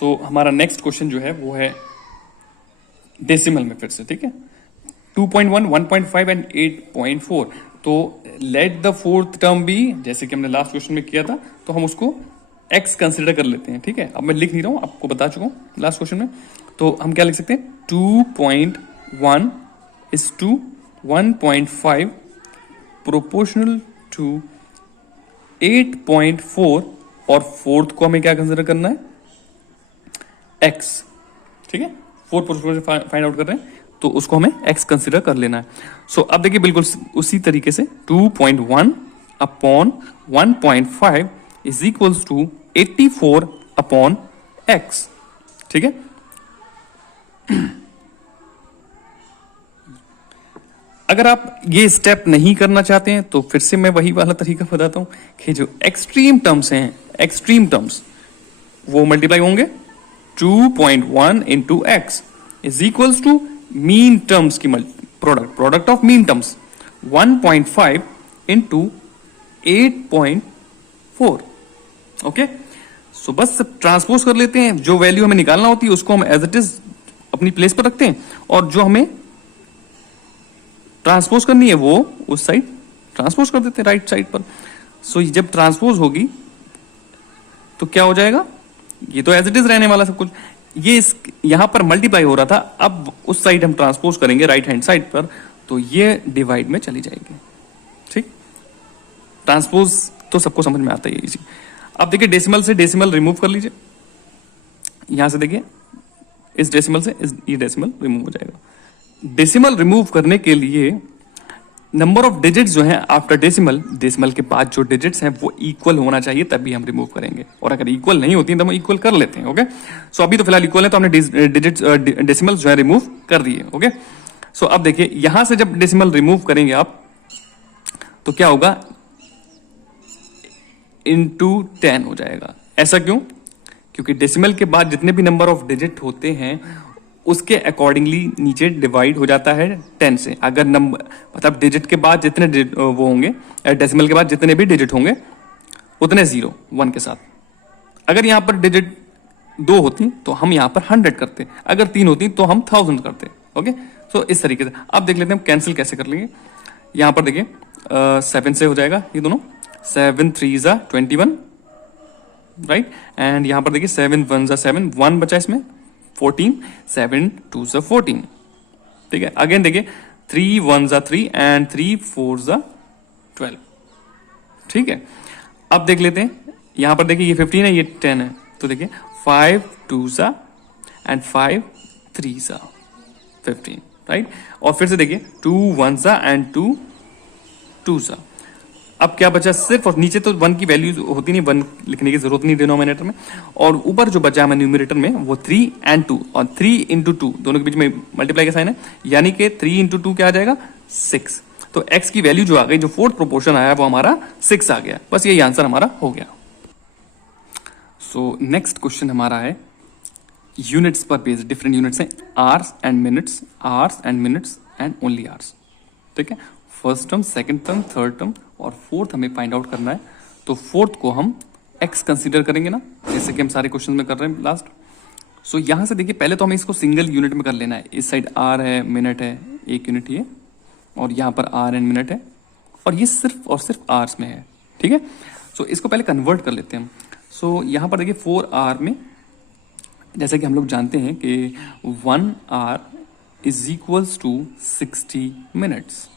सो हमारा next question जो है वो है डेसिमल में फिर से, ठीक है। 2.1, 1.5 एंड 8.4। तो let the fourth term B, जैसे कि हमने लास्ट क्वेश्चन में किया था, तो हम उसको x कंसिडर कर लेते हैं, ठीक है। अब मैं लिख नहीं रहा हूं, आपको बता चुका हूं लास्ट क्वेश्चन में। तो हम क्या लिख सकते हैं, 2.1 इज टू 1.5 प्रोपोर्शनल टू 8.4, और फोर्थ को हमें क्या कंसिडर करना है, x, ठीक है। फोर्थ प्रोपोर्शनल फाइंड आउट कर रहे हैं तो उसको हमें x कंसिडर कर लेना है। सो अब देखिए बिल्कुल उसी तरीके से 2.1 upon 1.5 is equals to 84 upon x, ठीक है। अगर आप ये स्टेप नहीं करना चाहते हैं तो फिर से मैं वही वाला तरीका बताता हूं कि जो एक्सट्रीम टर्म्स हैं, एक्सट्रीम टर्म्स वो मल्टीप्लाई होंगे 2.1 into x is equals to mean terms की product of mean terms 1.5 into 8.4। Okay, so बस ट्रांसपोज कर लेते हैं, जो वैल्यू हमें निकालना होती है उसको हम एज इट इज अपनी प्लेस पर रखते हैं, और जो हमें ट्रांसपोज करनी है वो उस साइड ट्रांसपोज कर देते हैं, राइट साइड पर। सो जब ट्रांसपोज होगी तो क्या हो जाएगा, ये तो एज इट इज रहने वाला सब कुछ, ये यहां पर मल्टीप्लाई हो रहा था, अब उस साइड हम ट्रांसपोज करेंगे राइट हैंड साइड पर, तो ये डिवाइड में चली जाएगी, ठीक। ट्रांसपोज तो सबको समझ में आता है इजी। अब देखिए डेसिमल से डेसिमल रिमूव कर लीजिए, यहां से देखिए इस डेसिमल से ये डेसिमल रिमूव हो जाएगा। डेसिमल रिमूव करने के लिए नंबर ऑफ डिजिट्स जो हैं आफ्टर डेसिमल, डेसिमल के बाद जो डिजिट्स हैं वो इक्वल होना चाहिए, तभी हम रिमूव करेंगे, और अगर इक्वल नहीं होती तो हम इक्वल कर लेते हैं। ओके, सो अभी तो फिलहाल इक्वल है तो हमने डिजिट्स डेसिमल जो है रिमूव कर दिए। ओके, सो अब देखिए यहां से जब डेसिमल रिमूव करेंगे आप तो क्या होगा, इनटू 10 हो जाएगा। ऐसा क्यों, क्योंकि डेसिमल के बाद जितने भी नंबर ऑफ डिजिट होते हैं उसके अकॉर्डिंगली नीचे डिवाइड हो जाता है 10 से। अगर नंबर मतलब डिजिट के बाद जितने वो होंगे, डेसिमल के बाद जितने भी डिजिट होंगे उतने 0 1 के साथ। अगर यहां पर डिजिट 2 होती तो हम यहां पर 100 करते, अगर 3 होती तो हम 1000 करते। ओके, सो इस तरीके से अब देख लेते हैं हम कैंसिल कैसे कर लेंगे। यहां पर देखिए 7 से हो जाएगा ये दोनों, 7 3 जा 21, राइट। एंड यहां पर देखिए 7 1 जा 7, 1 बचा इसमें 14, 7 2 जा 14, ठीक है। अगेन देखिए 3 1 जा 3 एंड 3 4 जा 12, ठीक है। अब देख लेते हैं यहां पर देखिए ये 15 है, ये 10 है, तो देखिए 5 2 जा एंड 5 3 जा 15, राइट। और फिर से देखिए 2 1 जा एंड 2 2 जा। अब क्या बचा सिर्फ, और नीचे तो 1 की वैल्यू होती नहीं, 1 लिखने की जरूरत नहीं डिनोमिनेटर में, और ऊपर जो बचा है न्यूमरेटर में वो 3 एंड 2, और 3 इंटू 2 दोनों के बीच में मल्टीप्लाई का साइन है, यानी कि 3 इंटू 2 क्या आ जाएगा 6। तो x की वैल्यू जो आ गई, जो फोर्थ प्रोपोर्शन आया वो हमारा 6 आ गया। बस यही आंसर हमारा हो गया। सो नेक्स्ट क्वेश्चन हमारा है यूनिट्स पर बेस्ड, डिफरेंट यूनिट्स हैं, hours and minutes, hours and minutes and only hours, ठीक है। First term, second term, third term और फोर्थ हमें फाइंड आउट करना है। तो फोर्थ को हम x कंसीडर करेंगे ना, जैसे कि हम सारे क्वेश्चन में कर रहे हैं लास्ट। सो यहां से देखिए पहले तो हमें इसको सिंगल यूनिट में कर लेना है। इस साइड आर है, मिनट है, 1 यूनिट ये, और यहाँ पर आर एंड मिनट है, और ये सिर्फ और सिर्फ आवर्स में है, ठीक है। सो इसको पहले कन्वर्ट कर लेते हैं हम। सो यहाँ पर देखिए 4 आवर में, जैसे कि हम लोग जानते हैं कि 1 hour is equals to 60 minutes,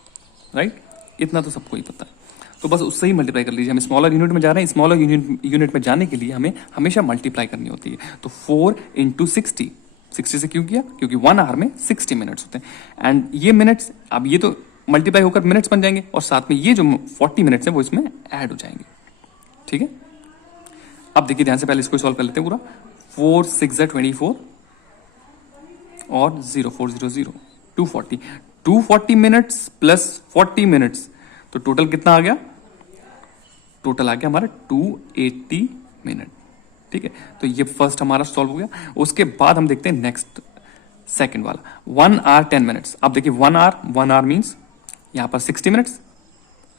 right. इतना तो सबको ही पता है, तो बस उससे ही मल्टीप्लाई कर लीजिए। हम स्मॉलर यूनिट में जा रहे हैं, स्मॉलर यूनिट में जाने के लिए हमें हमेशा मल्टीप्लाई करनी होती है। तो 4 इंटू 60, 60 से क्यों किया, क्योंकि 1 आवर में 60 मिनट्स होते हैं, एंड ये मिनट्स अब ये तो मल्टीप्लाई होकर मिनट्स बन जाएंगे, और साथ में ये जो 40 मिनट्स है वो इसमें ऐड हो जाएंगे, ठीक है। अब देखिए ध्यान से, पहले इसको सॉल्व कर लेते हैं पूरा। 4 6 जा 24 और 0 4 0 0 240, 240 मिनट्स प्लस 40 मिनट्स, तो टोटल कितना आ गया, टोटल आ गया हमारा 280 मिनट, ठीक है। तो ये फर्स्ट हमारा सॉल्व हो गया। उसके बाद हम देखते हैं नेक्स्ट सेकंड वाला, 1 आवर 10 मिनट्स। अब देखिए 1 आवर मींस यहां पर 60 मिनट्स,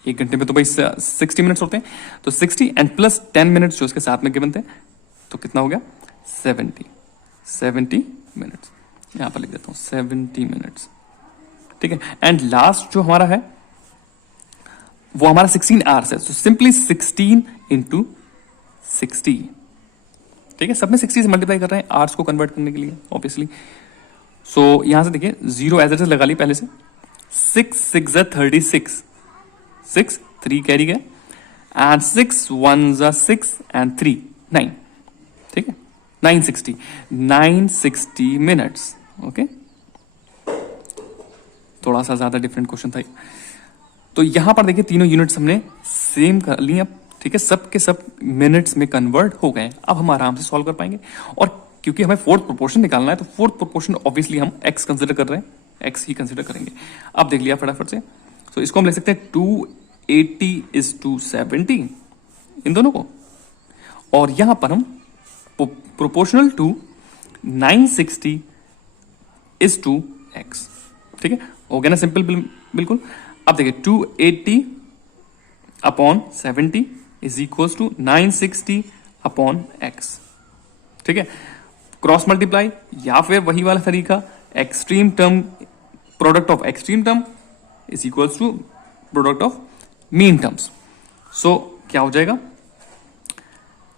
1 घंटे में तो भाई 60 मिनट्स होते हैं, तो 60 एंड प्लस 10 मिनट्स जो उसके साथ में गिवन थे, तो कितना हो गया 70 मिनट्स, यहां पर लिख देता हूं 70 मिनट्स, ठीक है। एंड लास्ट जो हमारा है वो हमारा 16 आवर्स है, तो सिंपली 16 इंटू 60, ठीक है। सब में 60 से मल्टीप्लाई कर रहे हैं आवर्स को कन्वर्ट करने के लिए ऑब्वियसली। सो यहां से देखिए 0 एज इट इज लगा ली पहले से, 6 6 36, 6 3 कैरी गया, एंड 6 1 6 एंड 3 9, ठीक है। 960 मिनट्स, ओके। थोड़ा सा ज्यादा डिफरेंट क्वेश्चन था। तो यहां पर देखिए तीनों यूनिट्स हमने सेम कर ली अब, ठीक है। सब के सब मिनट्स में कन्वर्ट हो गए। अब हम आराम से सॉल्व कर पाएंगे। और क्योंकि हमें फोर्थ प्रोपोर्शन निकालना है, तो फोर्थ प्रोपोर्शन ऑब्वियसली हम एक्स कंसिडर कर रहे हैं, एक्स ही कंसिडर करेंगे। अब देख लिया फटाफट से, तो इसको हम लिख सकते हैं 280:70 इन दोनों को, और यहां पर हम प्रोपोर्शनल टू 960:x, ठीक है। हो गया ना सिंपल बिल्कुल। अब देखिए 280/70 इज इक्वल्स टू 960/x, ठीक है। क्रॉस मल्टीप्लाई या फिर वही वाला तरीका, extreme term product of extreme term is equals to product of mean terms. So क्या हो जाएगा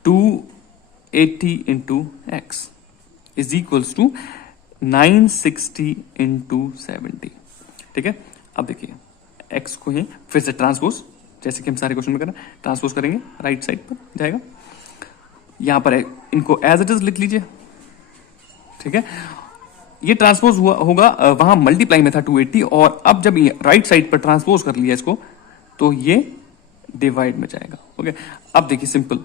280 into x is equals to 960:70, ठीक है। अब देखिए एक्स को ही फिर से ट्रांसपोज, जैसे कि हम सारे क्वेश्चन में कर रहे हैं, ट्रांसपोज करेंगे राइट साइड पर जाएगा। यहां पर इनको एज इट इज लिख लीजिए, ठीक है। ये ट्रांसपोज हुआ होगा, वहां मल्टीप्लाई में था 280, और अब जब राइट साइड पर ट्रांसपोज कर लिया इसको, तो ये डिवाइड में जाएगा, ओके। अब देखिए सिंपल,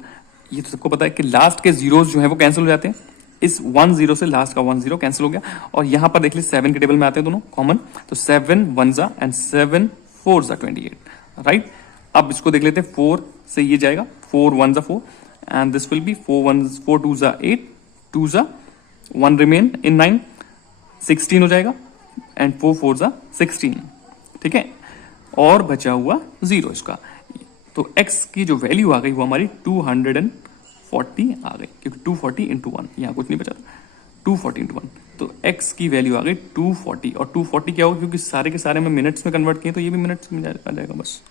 ये तो सबको पता है कि लास्ट के जीरोस जो है वो कैंसिल हो जाते हैं। इस 10 से लास्ट का 10 कैंसिल हो गया, और यहां पर देख लीजिए 7 के टेबल में आते हैं दोनों कॉमन, तो 7 1 एंड 7 4 28, राइट। अब इसको देख लेते हैं, 4 से ये जाएगा, 4 1 4, and this will be 4 2 8, 2 1 remain in 9, 16 हो जाएगा, एंड 4 4 16, ठीक है। और बचा हुआ 0 इसका, तो x की जो वैल्यू आ गई वो हमारी 240 आ गई, क्योंकि 240 इंटू 1, यहां कुछ नहीं बचा, 240 इंटू 1, तो x की वैल्यू आ गई 240। और 240 क्या होगा, क्योंकि सारे के सारे में मिनट्स में कन्वर्ट किए, तो ये भी मिनट्स में आ जाएगा बस।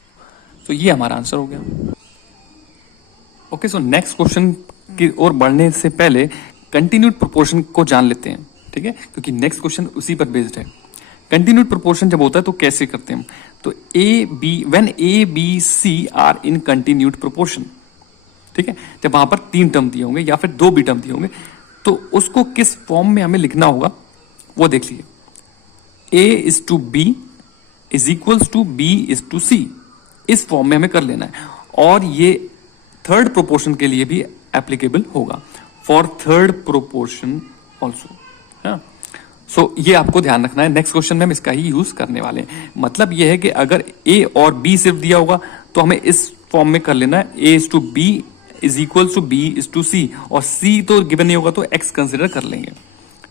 तो ये हमारा आंसर हो गया। ओके, सो नेक्स्ट क्वेश्चन की ओर बढ़ने से पहले कंटिन्यूड प्रोपोर्शन को जान लेते हैं, ठीक है, क्योंकि नेक्स्ट क्वेश्चन उसी पर बेस्ड है। कंटिन्यूड प्रोपोर्शन जब होता है तो कैसे करते हैं हम, तो when A B C are in continued proportion, ठीक है, जब वहां पर 3 टर्म दिए होंगे या फिर 2 भी टर्म दिए होंगे, तो उसको किस फॉर्म में हमें लिखना होगा वो देख लीजिए। A:B is equals to B:C, इस फॉर्म में हमें कर लेना है, और ये थर्ड प्रोपोर्शन के लिए भी एप्लीकेबल होगा, फॉर थर्ड प्रोपोर्शन ऑल्सो। सो ये आपको ध्यान रखना है, नेक्स्ट क्वेश्चन में हम इसका ही यूज करने वाले हैं। मतलब ये है कि अगर A और B सिर्फ दिया होगा तो हमें इस फॉर्म में कर लेना है, A:B is equal to B:C, और C तो गिवन नहीं होगा तो X कंसिडर कर लेंगे,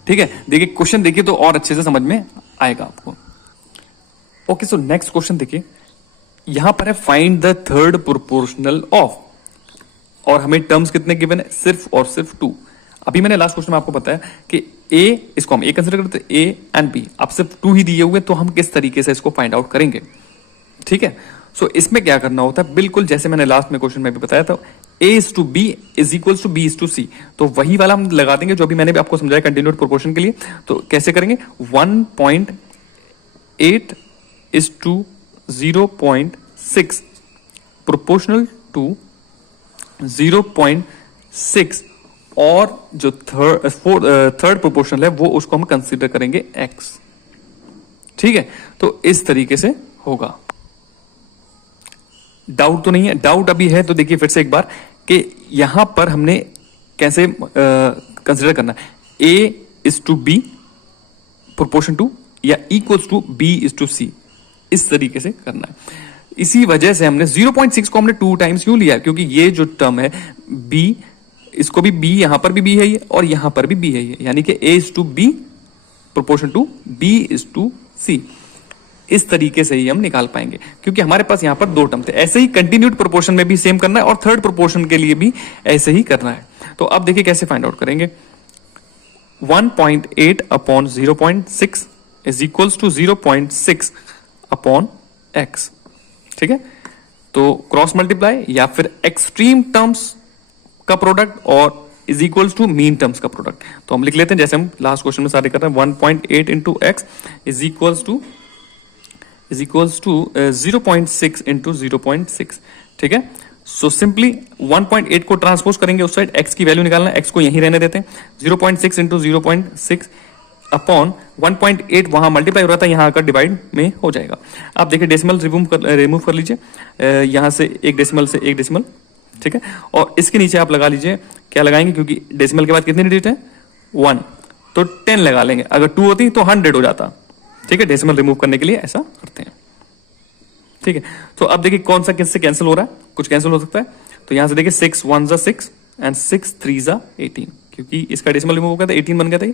ठीक है। देखिए क्वेश्चन देखिए तो और अच्छे से समझ में आएगा आपको। ओके, सो नेक्स्ट क्वेश्चन देखिए, यहां पर है find the third proportional of, और हमें टर्म्स कितने गिवन है, सिर्फ और सिर्फ 2। अभी मैंने लास्ट क्वेश्चन में आपको बताया कि A, इसको हम A कंसिडर करते हैं, A एंड B, अब सिर्फ 2 ही दिए हुए, तो हम किस तरीके से इसको फाइंड आउट करेंगे, ठीक है। सो इसमें क्या करना होता है, बिल्कुल जैसे मैंने लास्ट में क्वेश्चन में भी बताया था, A:B is equal to B:C, तो वही वाला हम लगा देंगे जो अभी मैंने भी आपको समझाया कंटिन्यूड प्रोपोर्शन के लिए। तो कैसे करेंगे, 1.8:0.6 प्रोपोर्शनल टू 0.6, और जो थर्ड प्रोपोर्शनल है वो उसको हम कंसीडर करेंगे x, ठीक है। तो इस तरीके से होगा। डाउट तो नहीं है, डाउट अभी है तो देखिए फिर से एक बार कि यहां पर हमने कैसे कंसीडर करना है, A:B प्रोपोर्शन टू या इक्वल्स टू B:C, इस तरीके से करना है। इसी वजह से हमने 0.6 को हमने 2 टाइम्स क्यों लिया, क्योंकि ये जो टर्म है B, इसको भी B, यहां पर भी B है ये, और यहां पर भी B है ये, यानी कि A:B प्रोपोर्शन टू B:C, इस तरीके से ही हम निकाल पाएंगे, क्योंकि हमारे पास यहां पर 2 टर्म थे। ऐसे ही कंटिन्यूड प्रोपोर्शन में भी सेम करना है, और थर्ड प्रोपोर्शन के लिए भी ऐसे ही करना है। तो अब देखिए कैसे फाइंड आउट करेंगे। 1.8 upon 0.6 is equals to 0.6 upon X. ठीक है, तो क्रॉस मल्टीप्लाई या फिर एक्सट्रीम टर्म्स का प्रोडक्ट और is equals to mean terms का प्रोडक्ट। तो हम लिख लेते हैं जैसे हम लास्ट क्वेश्चन में सारे कर रहे हैं, 1.8 into x is equals to 0.6 into 0.6। ठीक है, सो सिंपली 1.8 को ट्रांसपोज करेंगे उस साइड, x की वैल्यू निकालना है, x को यहीं रहने देते हैं, 0.6 इंटू 0.6 अपॉन 1.8 वहां मल्टीप्लाई हो रहा था, यहां आकर डिवाइड में हो जाएगा। आप देखिए डेसिमल रिमूव कर लीजिए, यहां से एक डेसिमल से एक डेसिमल। ठीक है, और इसके नीचे आप लगा लीजिए, क्या लगाएंगे, क्योंकि डेसिमल के बाद कितने डिजिट है 1, तो 10 लगा लेंगे, अगर 2 होती तो 100 हो जाता। ठीक है, डेसिमल रिमूव करने के लिए ऐसा करते हैं। ठीक है, तो अब देखिए कौन सा किससे कैंसिल हो रहा है, कुछ कैंसिल हो सकता है, तो यहां से देखिए 6 1 जा 6 एंड 6 3 जा 18, क्योंकि इसका डेसिमल रिमूव हो गया था 18 बन गया था,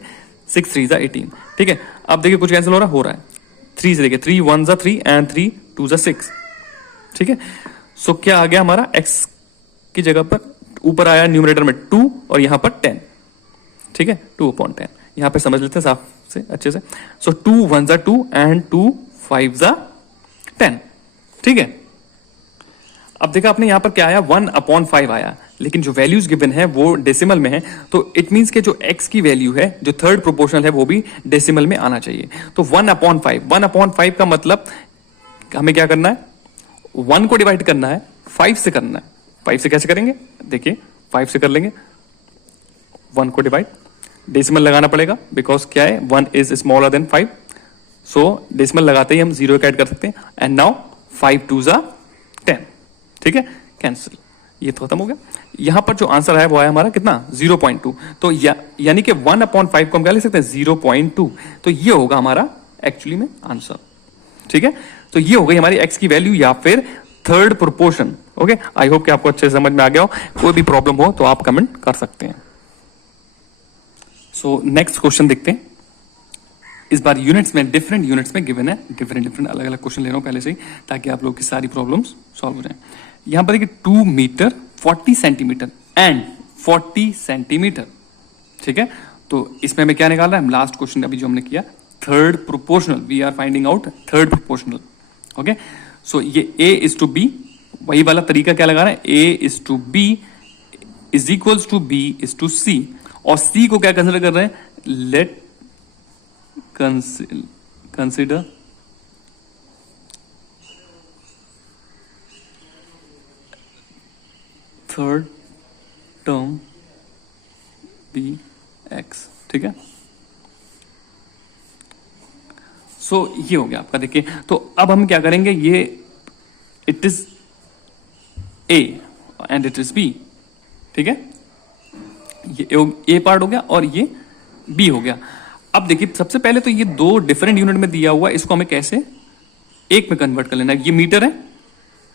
6 3 जा 18। ठीक है, अब देखिए कुछ कैंसिल हो रहा है 3 से, देखिए 3 1 जा 3 एंड 3 2 जा 6। ठीक है, सो क्या आ गया हमारा, x की जगह पर ऊपर आया न्यूमरेटर में 2 और यहां पर 10। ठीक है, 2/10, यहां पे समझ लेते हैं साफ से अच्छे से। सो 2 1 जा 2 एंड 2 5 जा 10। ठीक है, अब देखा आपने यहां पर क्या आया, 1/5 आया, लेकिन जो वैल्यूज गिवन है वो डेसिमल में है, तो इट मींस के जो x की वैल्यू है, जो थर्ड प्रोपोर्शनल है, वो भी डेसिमल में आना चाहिए। तो 1/5 का मतलब हमें क्या करना है, 1 को डिवाइड करना है 5 से करना है। 5 से कैसे करेंगे, देखिए 5 से कर लेंगे, 1 को डिवाइड, डेसिमल लगाना पड़ेगा बिकॉज क्या है, 1 is smaller than 5, so decimal लगाते ही हम 0 ऐड कर सकते हैं। एंड नाउ 5 2 जा 10। ठीक है, कैंसिल, ये तो खत्म हो गया। यहां पर जो आंसर है वो आया हमारा कितना, 0.2। तो यानी कि 1/5 को हम क्या लिख सकते हैं, 0.2। तो ये होगा हमारा एक्चुअली में आंसर। ठीक है, तो ये हो गई हमारी x की वैल्यू या फिर third proportion. Okay, I hope कि आपको अच्छे से समझ में आ गया हो। कोई भी प्रॉब्लम हो तो आप कमेंट कर सकते हैं। सो नेक्स्ट क्वेश्चन देखते हैं। इस बार यूनिट्स में, डिफरेंट यूनिट्स में गिवन है, डिफरेंट अलग अलग क्वेश्चन ले रहा हूं पहले से ही, ताकि आप लोग की सारी प्रॉब्लम्स सॉल्व हो जाए। यहां पर देखिए 2 मीटर 40 सेंटीमीटर एंड 40 सेंटीमीटर। ठीक है, तो इसमें हमें क्या निकालना है, लास्ट क्वेश्चन अभी जो हमने किया, third proportional, we are finding out third proportional. Okay, so ये a इज टू बी, वही वाला तरीका क्या लगा रहा है, a is to B is equals to b is to c, और c को क्या कंसिडर कर रहे हैं, let consider third term B X. ठीक है, सो ये हो गया आपका। देखिए तो अब हम क्या करेंगे, ये it is A and it is B. ठीक है, ये ए पार्ट हो गया और ये बी हो गया। अब देखिए सबसे पहले तो ये 2 डिफरेंट यूनिट में दिया हुआ है, इसको हमें कैसे एक में कन्वर्ट कर लेना है। ये मीटर है,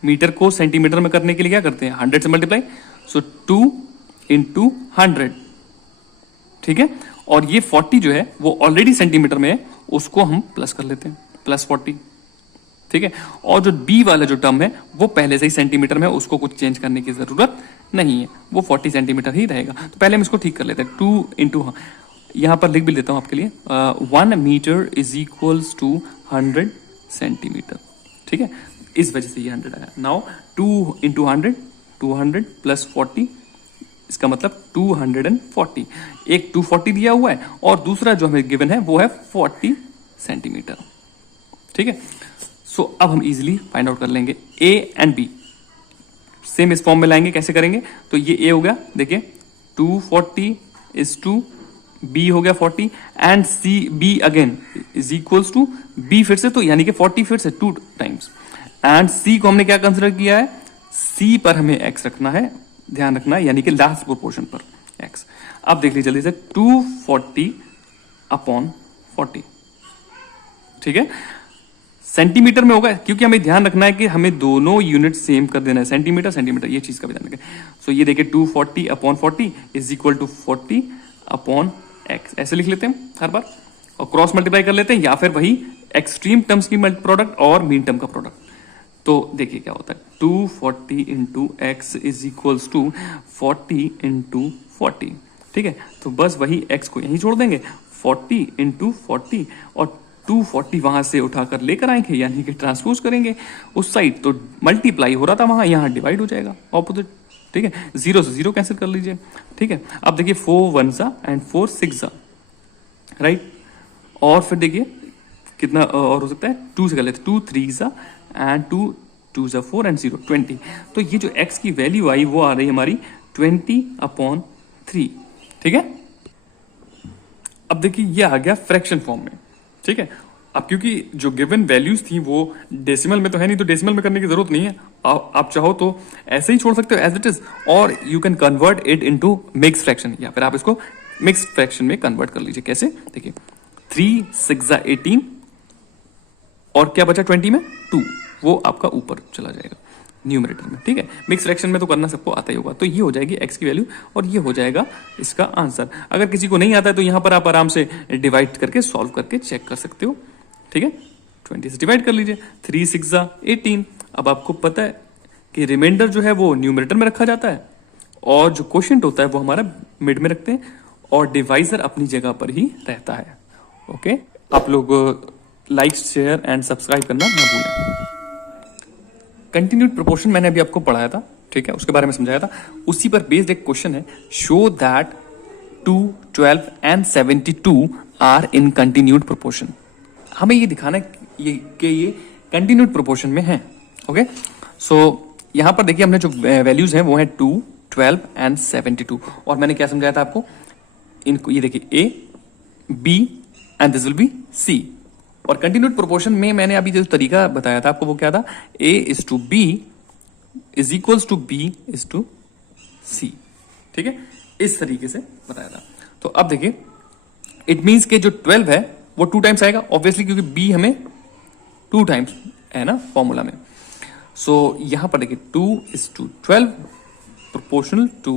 मीटर को सेंटीमीटर में करने के लिए क्या करते हैं, 100 से मल्टीप्लाई, सो 2 इंटू 100। ठीक है, और ये 40 जो है वो ऑलरेडी सेंटीमीटर में है, उसको हम प्लस कर लेते हैं, +40। ठीक है, और जो बी वाला जो टर्म है वो पहले से ही सेंटीमीटर में है, उसको कुछ चेंज करने की जरूरत नहीं है, वो 40 सेंटीमीटर ही रहेगा। तो पहले हम इसको ठीक कर लेते हैं, 2 इंटू, यहां पर लिख भी लेता हूं आपके लिए, 1 metre is equals to 100 centimetre. ठीक है, इस वजह से ये 100 आया। नाउ 2 इंटू 100, 200 प्लस 40, इसका मतलब 240। एक 240 दिया हुआ है और दूसरा जो हमें गिवन है वो है 40 सेंटीमीटर। ठीक है, सो अब हम इजीली फाइंड आउट कर लेंगे ए एंड बी, सेम इस फॉर्म में लाएंगे। कैसे करेंगे, तो ये ए हो गया, देखिए 240 इज टू बी हो गया 40 and C B again is equals to B फिर से, तो यानी कि 40 फिर से 2 टाइम्स, एंड सी को हमने क्या कंसिडर किया है, सी पर हमें एक्स रखना है, ध्यान रखना है, यानी कि लास्ट प्रोपोर्शन पर एक्स। अब देख लीजिए जल्दी से, 240/40। ठीक है, सेंटीमीटर में होगा, क्योंकि हमें ध्यान रखना है कि हमें दोनों यूनिट सेम कर देना है, सेंटीमीटर सेंटीमीटर, ये चीज का भी ध्यान रखें। सो ये देखिए 240/40 इज इक्वल टू 40/x, ऐसे लिख लेते हैं हर बार, और क्रॉस मल्टीप्लाई कर लेते हैं, या फिर वही एक्सट्रीम टर्म्स की प्रोडक्ट और मीन टर्म का प्रोडक्ट। तो देखिए क्या होता है, 240 into x is equals to 40 into 40, ठीक है। तो बस वही x को यहीं छोड़ देंगे, 40 इंटू 40 और 240 वहां से उठाकर लेकर आएंगे, यानी कि ट्रांसपोज करेंगे उस साइड, तो मल्टीप्लाई हो रहा था वहां, यहाँ डिवाइड हो जाएगा ऑपोजिट, ठीक है। 0 से 0 कैंसिल कर लीजिए, ठीक है। अब देखिए 4 1 सा एंड 4 6 सा, राइट। और फिर देखिए कितना और हो सकता है, 2 से कर लेते, 2 3 सा एंड 2 2 सा 4 एंड 0 20। तो ये जो x की वैल्यू आई वो आ रही है हमारी 20/3, ठीक है। अब देखिए ये आ गया फ्रैक्शन फॉर्म में, ठीक है। अब क्योंकि जो गिवन वैल्यूज थी वो डेसिमल में तो है नहीं, तो डेसिमल में करने की जरूरत नहीं है, आप चाहो तो ऐसे ही छोड़ सकते हो एज इट इज, और you can convert it into mix fraction, या फिर आप इसको मिक्स फ्रैक्शन में कन्वर्ट कर लीजिए। कैसे, देखिए 3 6 18 और क्या बचा 20 में 2, वो आपका ऊपर चला जाएगा न्यूमरेटर में, ठीक है। मिक्स फ्रैक्शन में तो करना सबको आता ही होगा। तो ये हो जाएगी x की वैल्यू और ये हो जाएगा इसका आंसर। अगर किसी को नहीं आता है तो यहां पर आप आराम से डिवाइड करके सॉल्व करके चेक कर सकते हो, ठीक है। 20 से डिवाइड कर लीजिए, 3 6 18। अब आपको पता है कि रिमाइंडर जो है वो न्यूमरेटर में रखा जाता है और जो क्वोशिएंट होता है वो हमारा मिड में रखते हैं और डिवाइजर अपनी जगह पर ही रहता है। ओके, आप लोग लाइक शेयर एंड सब्सक्राइब करना ना भूलें। कंटिन्यूड प्रोपोर्शन मैंने अभी आपको पढ़ाया था, ठीक है, उसके बारे में समझाया था। उसी पर बेस्ड एक क्वेश्चन है, show that 2 12 and 72 are in continued proportion. हमें ये दिखाना है कि ये कंटिन्यूड प्रोपोर्शन में है। ओके, सो यहां पर देखिए हमने जो वैल्यूज हैं वो है 2 12 एंड 72, और मैंने क्या समझाया था आपको, इनको ये देखिए a b and this will be c। और कंटिन्यूड प्रोपोर्शन में मैंने अभी जो तरीका बताया था आपको वो क्या था, a is to b is equals to b is to c, ठीक है, इस तरीके से बताया था। तो अब देखिए इट मींस के जो 12 है वो 2 टाइम्स आएगा ऑब्वियसली, क्योंकि b हमें 2 टाइम्स है ना फॉर्मूला में। सो यहां पर देखिए 2 is to 12 proportional to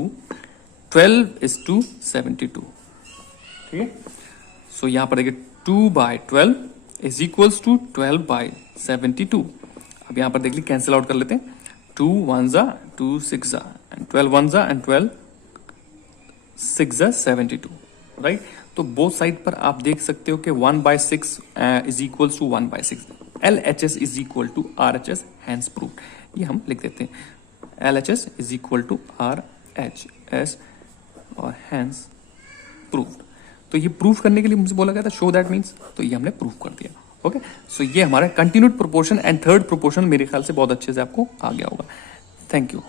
12 is to 72, ठीक है। सो यहां पर देखिए 2/12 इज इक्वल्स टू 12/72। अब यहां पर देख लीजिए कैंसिल आउट कर लेते हैं, 2 1 2 6 एंड 12 1 एंड 12 6 72, राइट। तो बोथ साइड पर आप देख सकते हो कि 1/6 is equals to 1/6। LHS is equal to RHS, hence proved. ये हम लिख देते हैं, LHS is equal to RHS और हैंस प्रूव्ड। तो ये प्रूफ करने के लिए मुझे बोला गया था शो दैट मीन्स, तो ये हमने प्रूफ कर दिया। ओके, सो ये हमारा continued proportion and third proportion मेरे ख्याल से बहुत अच्छे से आपको आ गया होगा। Thank you.